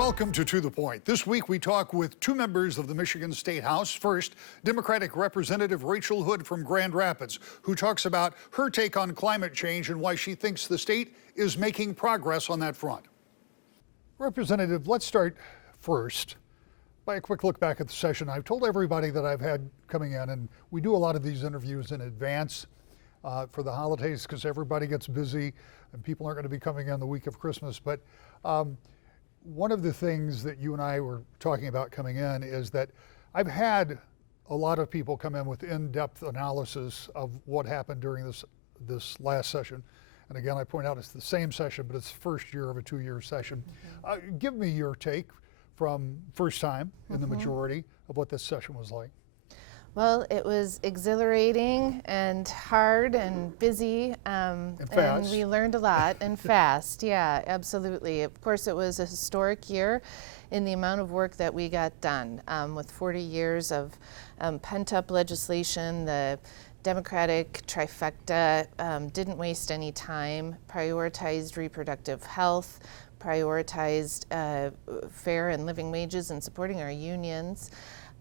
Welcome to the Point. This week we talk with two members of the Michigan State House. First, Democratic Representative Rachel Hood from Grand Rapids, who talks about her take on climate change and why she thinks the state is making progress on that front. Representative, let's start first by a quick look back at the session. I've told everybody that I've had coming in, and we do a lot of these interviews in advance for the holidays because everybody gets busy and people aren't going to be coming in the week of Christmas. But one of the things that you and I were talking about coming in is that I've had a lot of people come in with in-depth analysis of what happened during this last session. And again, I point out it's the same session, but it's the first year of a two-year session. Give me your take from first time in the majority of what this session was like. Well, it was exhilarating and hard and busy, and we learned a lot and fast. Yeah, absolutely. Of course, it was a historic year in the amount of work that we got done. With 40 years of pent-up legislation, the Democratic trifecta didn't waste any time, prioritized reproductive health, prioritized fair and living wages and supporting our unions,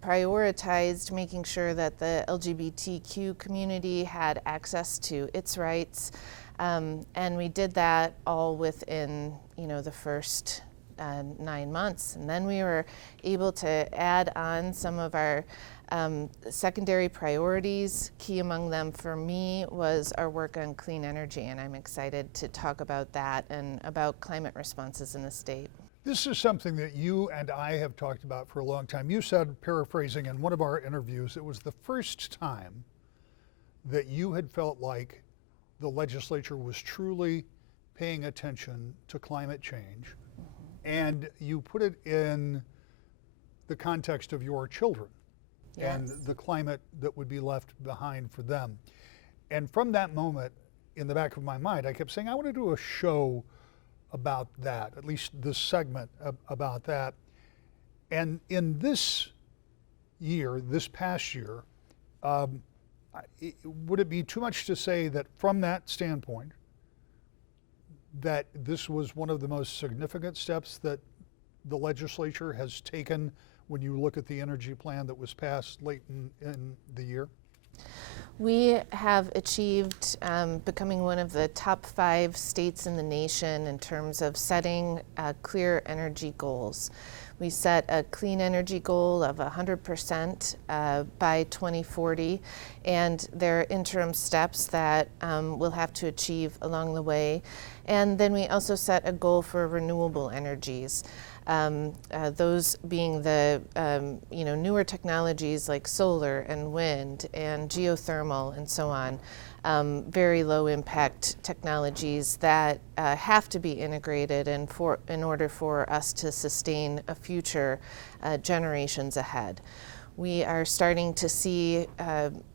prioritized making sure that the LGBTQ community had access to its rights, and we did that all within, the first 9 months. And then we were able to add on some of our secondary priorities. Key among them for me was our work on clean energy, and I'm excited to talk about that and about climate responses in the state. This is something that you and I have talked about for a long time. You said, paraphrasing in one of our interviews, it was the first time that you had felt like the legislature was truly paying attention to climate change. And you put it in the context of your children and the climate that would be left behind for them. And from that moment, in the back of my mind, I kept saying, I want to do a show about that, at least this segment about that. And in this year, this past year, would it be too much to say that from that standpoint, that this was one of the most significant steps that the legislature has taken when you look at the energy plan that was passed late in the year? We have achieved becoming one of the top 5 states in the nation in terms of setting clear energy goals. We set a clean energy goal of 100% by 2040, and there are interim steps that we'll have to achieve along the way. And then we also set a goal for renewable energies. Those being the newer technologies like solar and wind and geothermal and so on, very low impact technologies that have to be integrated in order for us to sustain a future generations ahead. We are starting to see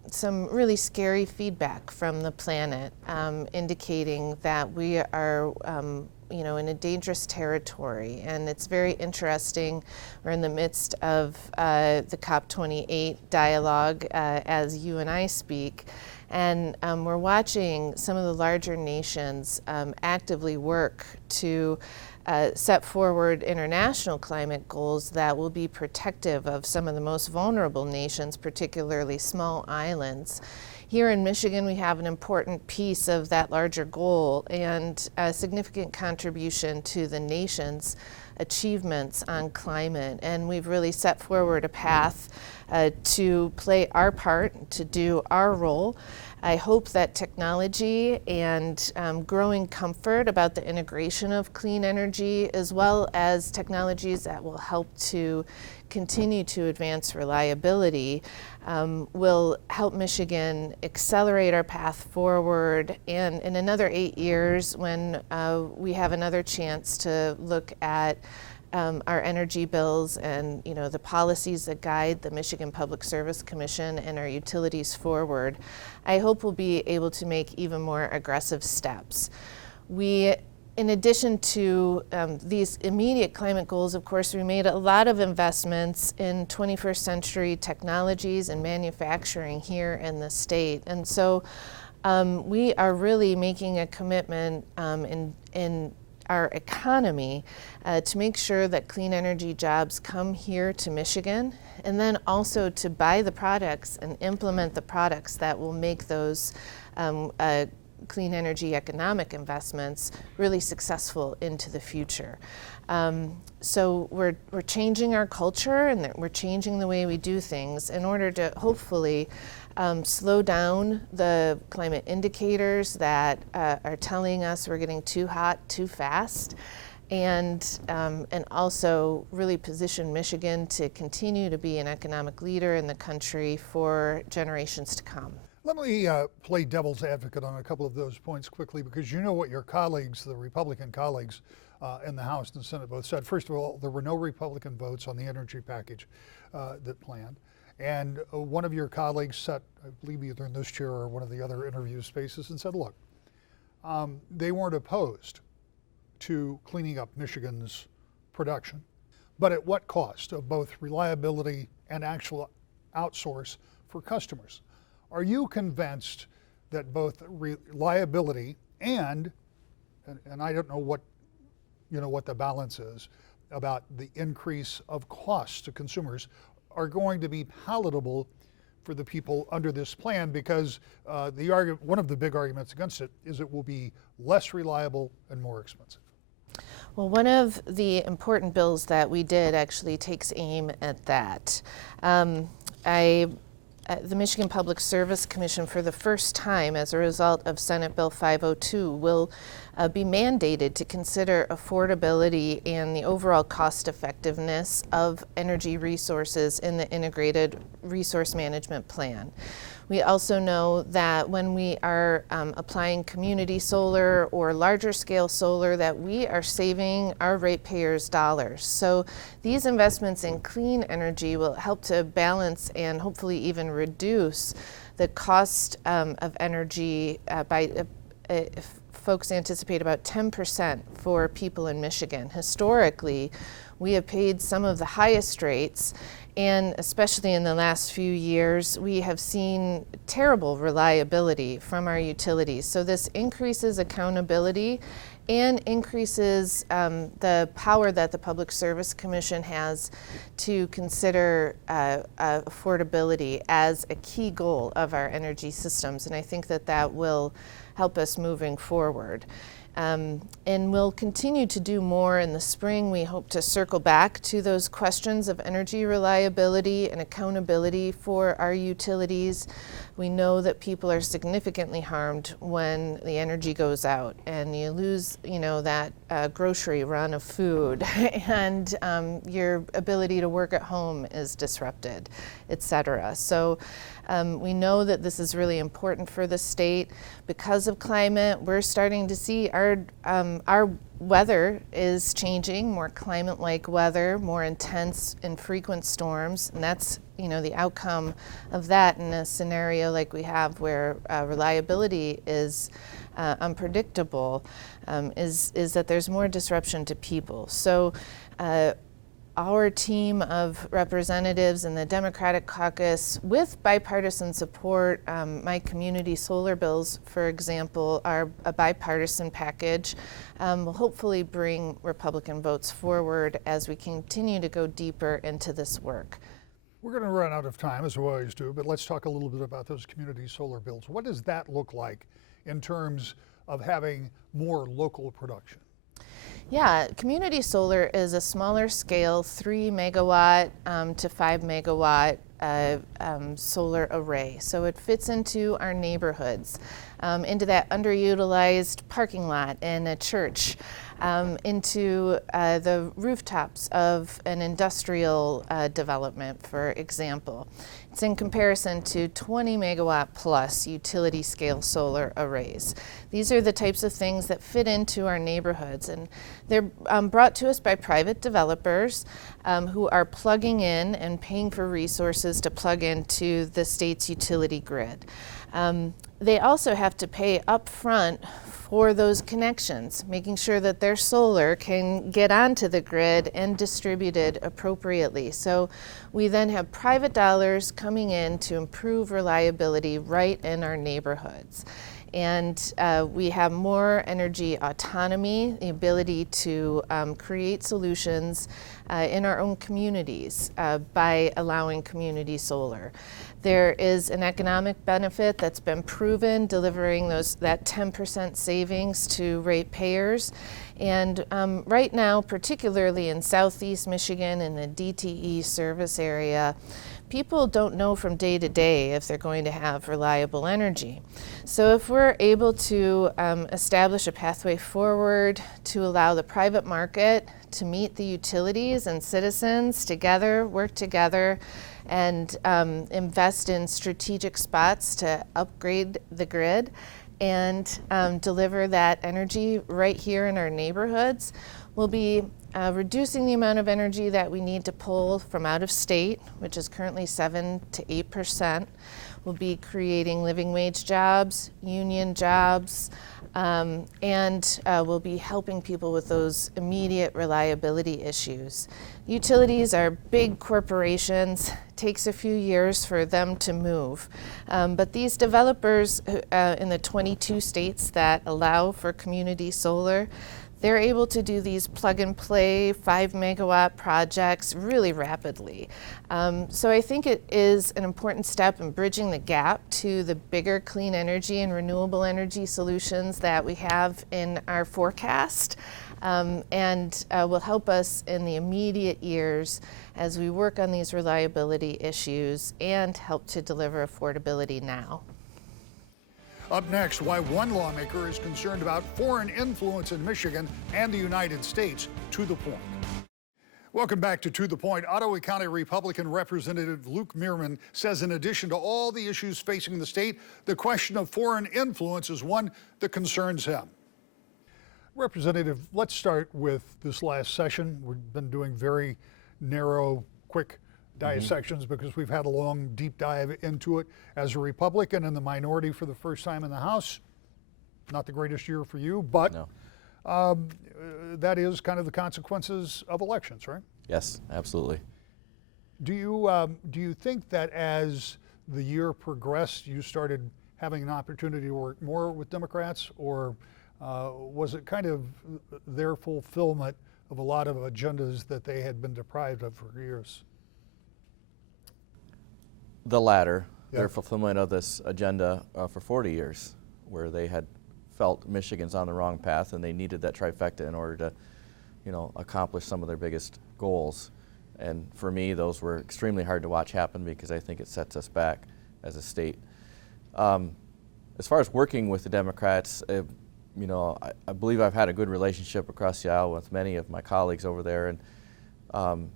some really scary feedback from the planet indicating that we are in a dangerous territory, and it's very interesting. We're in the midst of the COP28 dialogue as you and I speak, and we're watching some of the larger nations actively work to set forward international climate goals that will be protective of some of the most vulnerable nations, particularly small islands. Here in Michigan, we have an important piece of that larger goal and a significant contribution to the nation's achievements on climate. And we've really set forward a path to play our part, to do our role. I hope that technology and growing comfort about the integration of clean energy, as well as technologies that will help to continue to advance reliability, will help Michigan accelerate our path forward. And in another 8 years, when we have another chance to look at our energy bills and the policies that guide the Michigan Public Service Commission and our utilities forward, I hope we'll be able to make even more aggressive steps. We, in addition to these immediate climate goals, of course, we made a lot of investments in 21st century technologies and manufacturing here in the state. And so we are really making a commitment in our economy to make sure that clean energy jobs come here to Michigan, and then also to buy the products and implement the products that will make those clean energy economic investments really successful into the future. So we're changing our culture, and we're changing the way we do things in order to hopefully slow down the climate indicators that are telling us we're getting too hot too fast, and also really position Michigan to continue to be an economic leader in the country for generations to come. Let me play devil's advocate on a couple of those points quickly, because you know what your colleagues, the Republican colleagues in the House and the Senate both said. First of all, there were no Republican votes on the energy package that planned. And one of your colleagues sat, I believe either in this chair or one of the other interview spaces, and said, look, they weren't opposed to cleaning up Michigan's production, but at what cost of both reliability and actual outsource for customers? Are you convinced that both reliability and I don't know what the balance is about the increase of costs to consumers are going to be palatable for the people under this plan? Because one of the big arguments against it is it will be less reliable and more expensive. Well, one of the important bills that we did actually takes aim at that. The Michigan Public Service Commission, for the first time as a result of Senate Bill 502, will be mandated to consider affordability and the overall cost effectiveness of energy resources in the Integrated Resource Management Plan. We also know that when we are applying community solar or larger scale solar, that we are saving our ratepayers dollars. So these investments in clean energy will help to balance and hopefully even reduce the cost of energy by folks anticipate about 10% for people in Michigan. Historically, we have paid some of the highest rates, and especially in the last few years, we have seen terrible reliability from our utilities. So this increases accountability and increases the power that the Public Service Commission has to consider affordability as a key goal of our energy systems. And I think that that will help us moving forward. And we'll continue to do more in the spring. We hope to circle back to those questions of energy reliability and accountability for our utilities. We know that people are significantly harmed when the energy goes out and you lose, that grocery run of food and your ability to work at home is disrupted, et cetera. So we know that this is really important for the state. Because of climate, we're starting to see our weather is changing, more climate-like weather, more intense and frequent storms, and that's the outcome of that in a scenario like we have where reliability is unpredictable, is that there's more disruption to people. So our team of representatives in the Democratic caucus, with bipartisan support, my community solar bills, for example, are a bipartisan package, will hopefully bring Republican votes forward as we continue to go deeper into this work. We're going to run out of time, as we always do, but let's talk a little bit about those community solar bills. What does that look like in terms of having more local production? Yeah, community solar is a smaller scale, 3 megawatt to 5 megawatt solar array. So it fits into our neighborhoods, into that underutilized parking lot in a church, into the rooftops of an industrial development, for example. It's in comparison to 20 megawatt plus utility scale solar arrays. These are the types of things that fit into our neighborhoods, and they're brought to us by private developers who are plugging in and paying for resources to plug into the state's utility grid. They also have to pay up front for those connections, making sure that their solar can get onto the grid and distributed appropriately. So we then have private dollars coming in to improve reliability right in our neighborhoods. And we have more energy autonomy, the ability to create solutions in our own communities by allowing community solar. There is an economic benefit that's been proven, delivering that 10% savings to ratepayers. And right now, particularly in Southeast Michigan and the DTE service area, people don't know from day to day if they're going to have reliable energy. So if we're able to establish a pathway forward to allow the private market to meet the utilities and citizens together, work together, and invest in strategic spots to upgrade the grid and deliver that energy right here in our neighborhoods, we'll be reducing the amount of energy that we need to pull from out of state, which is currently 7 to 8%. We'll be creating living wage jobs, union jobs, and we'll be helping people with those immediate reliability issues. Utilities are big corporations. It takes a few years for them to move. But these developers in the 22 states that allow for community solar, they're able to do these plug and play 5 megawatt projects really rapidly. So I think it is an important step in bridging the gap to the bigger clean energy and renewable energy solutions that we have in our forecast, and will help us in the immediate years as we work on these reliability issues and help to deliver affordability now. Up next, why one lawmaker is concerned about foreign influence in Michigan and the United States. To the point. Welcome back to the Point. Ottawa County Republican Representative Luke Meerman says in addition to all the issues facing the state, the question of foreign influence is one that concerns him. Representative, let's start with this last session. We've been doing very narrow, quick dissections because we've had a long, deep dive into it. As a Republican in the minority for the first time in the House, not the greatest year for you, but no. That is kind of the consequences of elections, right? Yes, absolutely. Do you think that as the year progressed, you started having an opportunity to work more with Democrats, or was it kind of their fulfillment of a lot of agendas that they had been deprived of for years? The latter, Yeah. their fulfillment of this agenda for 40 years, where they had felt Michigan's on the wrong path and they needed that trifecta in order to, accomplish some of their biggest goals. And for me, those were extremely hard to watch happen because I think it sets us back as a state. As far as working with the Democrats, I believe I've had a good relationship across the aisle with many of my colleagues over there, and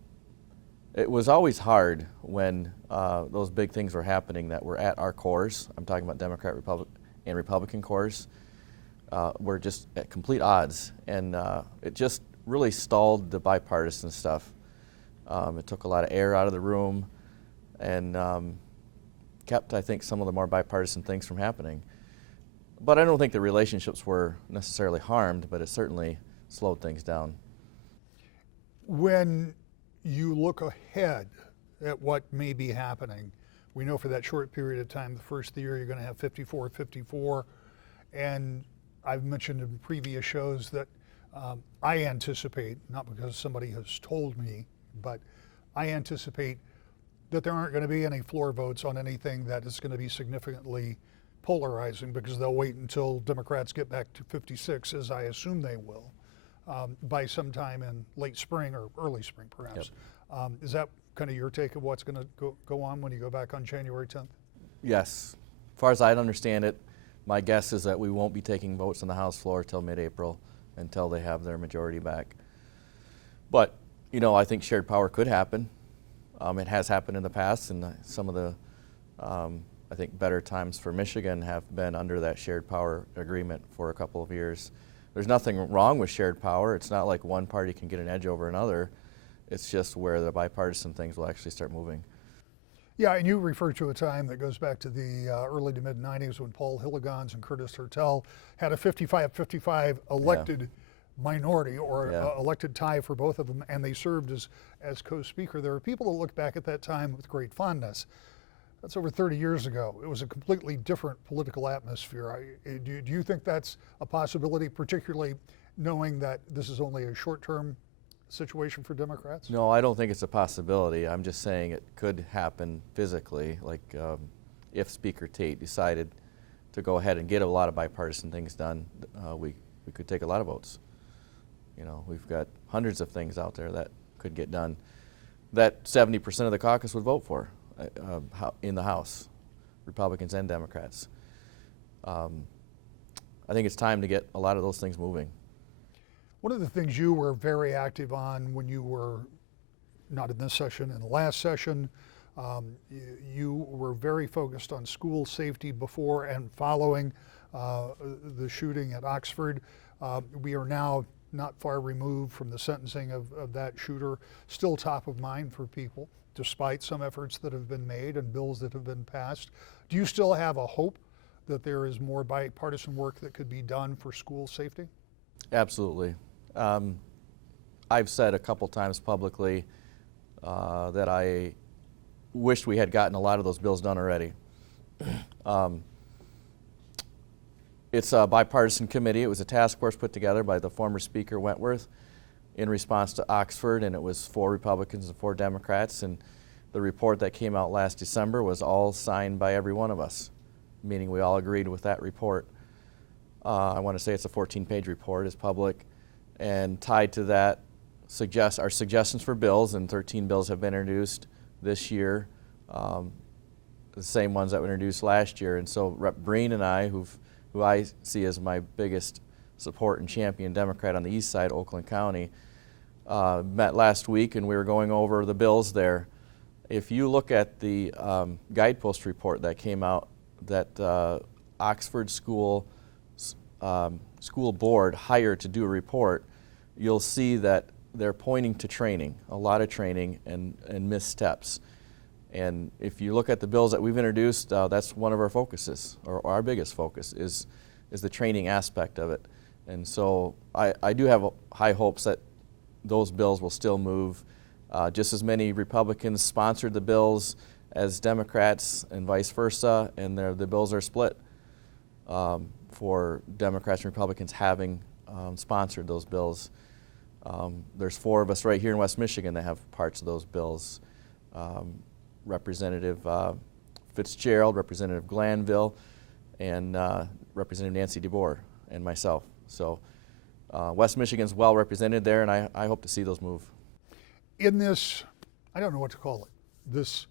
it was always hard when those big things were happening that were at our cores. I'm talking about Democrat, and Republican cores. Were just at complete odds, and it just really stalled the bipartisan stuff. It took a lot of air out of the room and kept, I think, some of the more bipartisan things from happening. But I don't think the relationships were necessarily harmed, but it certainly slowed things down. When you look ahead at what may be happening, we know for that short period of time, the first of the year, you're going to have 54, and I've mentioned in previous shows that I anticipate, not because somebody has told me, but I anticipate that there aren't going to be any floor votes on anything that is going to be significantly polarizing, because they'll wait until Democrats get back to 56, as I assume they will, by sometime in late spring or early spring, perhaps. Yep. Is that kind of your take of what's going to go on when you go back on January 10th? Yes. As far as I understand it, my guess is that we won't be taking votes on the House floor till mid-April, until they have their majority back. But, I think shared power could happen. It has happened in the past, and some of the, I think, better times for Michigan have been under that shared power agreement for a couple of years. There's nothing wrong with shared power. It's not like one party can get an edge over another. It's just where the bipartisan things will actually start moving. Yeah, and you refer to a time that goes back to the early to mid-90s when Paul Hilligans and Curtis Hertel had a 55-55 elected minority, or elected tie for both of them, and they served as co-speaker. There are people that look back at that time with great fondness. That's over 30 years ago. It was a completely different political atmosphere. Do you think that's a possibility, particularly knowing that this is only a short-term situation for Democrats? No, I don't think it's a possibility. I'm just saying it could happen physically, like if Speaker Tate decided to go ahead and get a lot of bipartisan things done, we could take a lot of votes. You know, we've got hundreds of things out there that could get done that 70% of the caucus would vote for in the House, Republicans and Democrats. I think it's time to get a lot of those things moving. One of the things you were very active on when you were not in this session, in the last session, you were very focused on school safety before and following the shooting at Oxford. We are now not far removed from the sentencing of that shooter, still top of mind for people, despite some efforts that have been made and bills that have been passed. Do you still have a hope that there is more bipartisan work that could be done for school safety? Absolutely. I've said a couple times publicly that I wished we had gotten a lot of those bills done already. It's a bipartisan committee. It was a task force put together by the former Speaker Wentworth in response to Oxford, and it was 4 Republicans and 4 Democrats, and the report that came out last December was all signed by every one of us, meaning we all agreed with that report. I want to say it's a 14-page report, it's public, and tied to that are suggestions for bills, and 13 bills have been introduced this year, the same ones that were introduced last year. And so Rep. Breen and I, who I see as my biggest support and champion Democrat on the east side, Oakland County, met last week, and we were going over the bills there. If you look at the guidepost report that came out that Oxford School Board hired to do a report, you'll see that they're pointing to training, a lot of training and missteps. And if you look at the bills that we've introduced, that's one of our focuses, or our biggest focus is the training aspect of it. And so I do have high hopes that those bills will still move. Just as many Republicans sponsored the bills as Democrats and vice versa, and the bills are split for Democrats and Republicans having sponsored those bills. There's 4 of us right here in West Michigan that have parts of those bills. Representative Fitzgerald, Representative Glanville, and Representative Nancy DeBoer, and myself. So West Michigan's well represented there, and I hope to see those move. In this, I don't know what to call it, this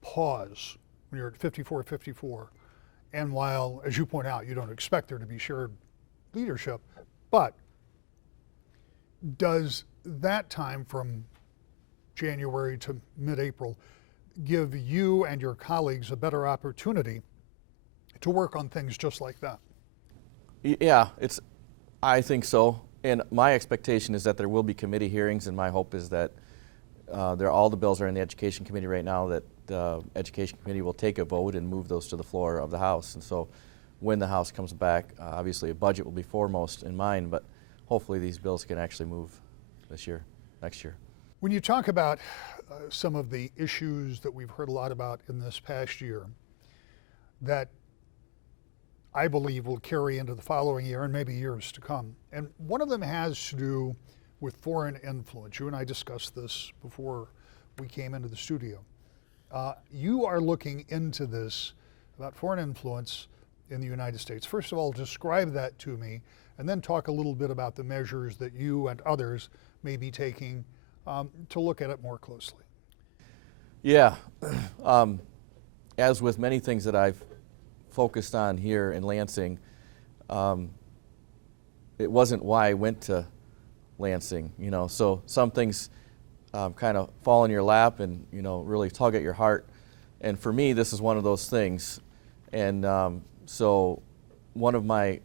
pause when you're at 54-54, and while, as you point out, you don't expect there to be shared leadership, but does that time from January to mid-April give you and your colleagues a better opportunity to work on things just like that? Yeah, I think so. And my expectation is that there will be committee hearings, and my hope is that all the bills are in the Education Committee right now, that the Education Committee will take a vote and move those to the floor of the House. And so when the House comes back, obviously a budget will be foremost in mind, but hopefully these bills can actually move this year, next year. When you talk about some of the issues that we've heard a lot about in this past year that I believe will carry into the following year and maybe years to come, and one of them has to do with foreign influence. You and I discussed this before we came into the studio. You are looking into this about foreign influence in the United States. First of all, describe that to me, and then talk a little bit about the measures that you and others may be taking to look at it more closely. Yeah, as with many things that I've focused on here in Lansing, it wasn't why I went to Lansing, so some things kind of fall in your lap and, really tug at your heart. And for me, this is one of those things. And so one of my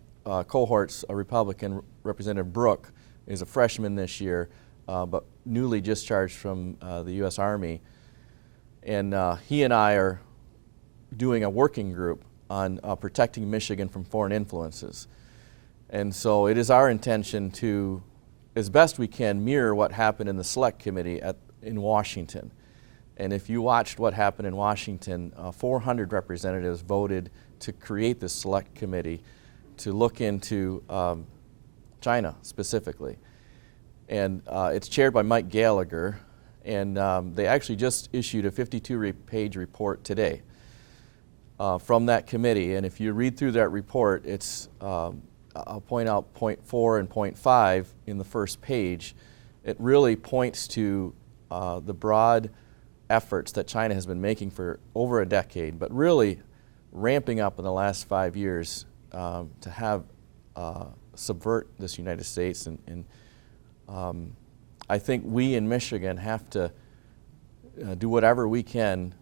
cohorts, a Republican, Representative Brooke, is a freshman this year, but newly discharged from the U.S. Army. And he and I are doing a working group on protecting Michigan from foreign influences. And so it is our intention to, as best we can, mirror what happened in the Select Committee in Washington. And if you watched what happened in Washington, 400 representatives voted to create this select committee to look into China specifically. And it's chaired by Mike Gallagher, and they actually just issued a 52-page report today from that committee. And if you read through that report, it's, I'll point out point 4 and point 5 in the first page. It really points to the broad efforts that China has been making for over a decade, but really ramping up in the last 5 years to have subvert this United States. And I think we in Michigan have to do whatever we can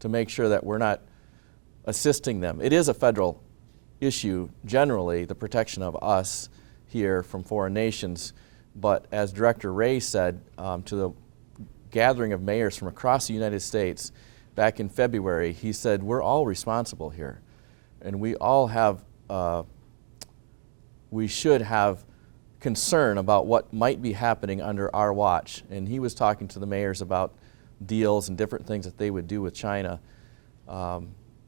to make sure that we're not assisting them. It is a federal issue generally, the protection of us here from foreign nations, but as Director Ray said to the gathering of mayors from across the United States back in February, he said, we're all responsible here, and we all have, we should have concern about what might be happening under our watch. And he was talking to the mayors about deals and different things that they would do with China.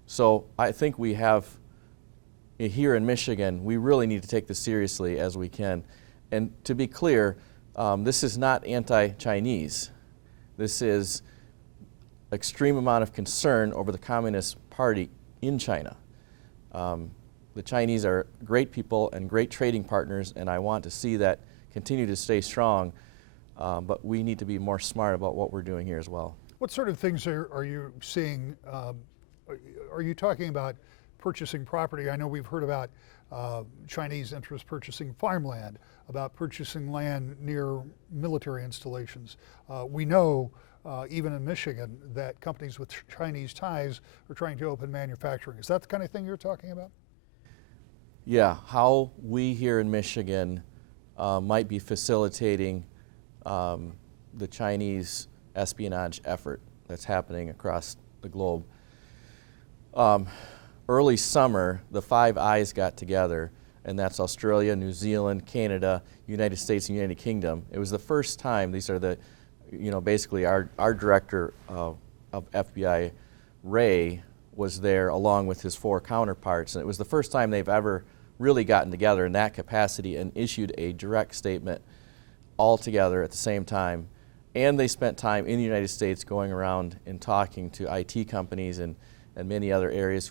So I think we have, here in Michigan, we really need to take this seriously as we can. And to be clear, this is not anti-Chinese. This is extreme amount of concern over the Communist Party in China. The Chinese are great people and great trading partners, and I want to see that continue to stay strong, but we need to be more smart about what we're doing here as well. What sort of things are you seeing? Are you talking about purchasing property? I know we've heard about Chinese interests purchasing farmland, about purchasing land near military installations. We know, even in Michigan, that companies with Chinese ties are trying to open manufacturing. Is that the kind of thing you're talking about? Yeah, how we here in Michigan might be facilitating the Chinese espionage effort that's happening across the globe. Early summer, the Five Eyes got together, and that's Australia, New Zealand, Canada, United States, and United Kingdom. It was the first time, these are the, basically our director of FBI, Ray, was there along with his 4 counterparts, and it was the first time they've ever really gotten together in that capacity and issued a direct statement all together at the same time. And they spent time in the United States going around and talking to IT companies and many other areas,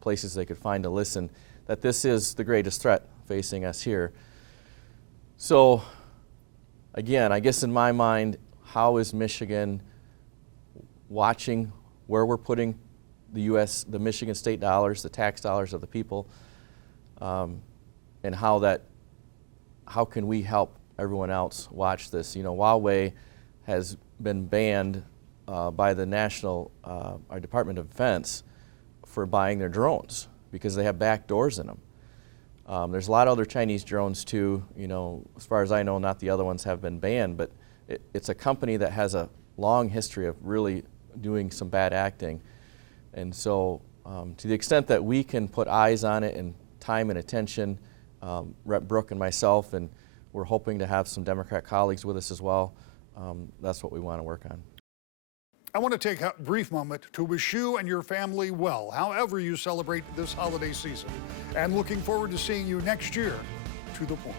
places they could find to listen, that this is the greatest threat facing us here. So again, I guess in my mind, how is Michigan watching where we're putting the Michigan state dollars, the tax dollars of the people, and how can we help everyone else watch this? Huawei has been banned by the our Department of Defense for buying their drones because they have back doors in them. There's a lot of other Chinese drones too. As far as I know, not the other ones have been banned, but it's a company that has a long history of really doing some bad acting. And so to the extent that we can put eyes on it and time and attention, Rep. Brooke and myself, and we're hoping to have some Democrat colleagues with us as well, that's what we want to work on. I want to take a brief moment to wish you and your family well, however you celebrate this holiday season, and looking forward to seeing you next year. To the point.